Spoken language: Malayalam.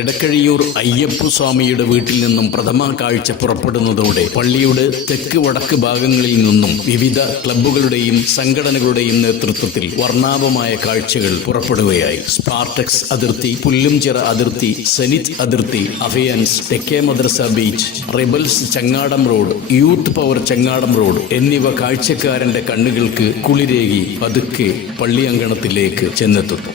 എടക്കഴിയൂർ അയ്യപ്പസ്വാമിയുടെ വീട്ടിൽ നിന്നും പ്രഥമ കാഴ്ച പുറപ്പെടുന്നതോടെ പള്ളിയുടെ തെക്ക് വടക്ക് ഭാഗങ്ങളിൽ നിന്നും വിവിധ ക്ലബ്ബുകളുടെയും സംഘടനകളുടെയും നേതൃത്വത്തിൽ വർണ്ണാഭമായ കാഴ്ചകൾ പുറപ്പെടുകയായി. സ്പാർട്ടക്സ് അതിർത്തി, പുല്ലുംചിറ അതിർത്തി, സെനിറ്റ് അതിർത്തി, അഫിയൻസ്, തെക്കേ മദ്രസ ബീച്ച്, റിബൽസ് ചങ്ങാടം റോഡ്, യൂത്ത് പവർ ചങ്ങാടം റോഡ് എന്നിവ കാഴ്ചക്കാരന്റെ കണ്ണുകൾക്ക് കുളിരേകി പതുക്കെ പള്ളിയങ്കണത്തിലേക്ക് ചെന്നെത്തുന്നു.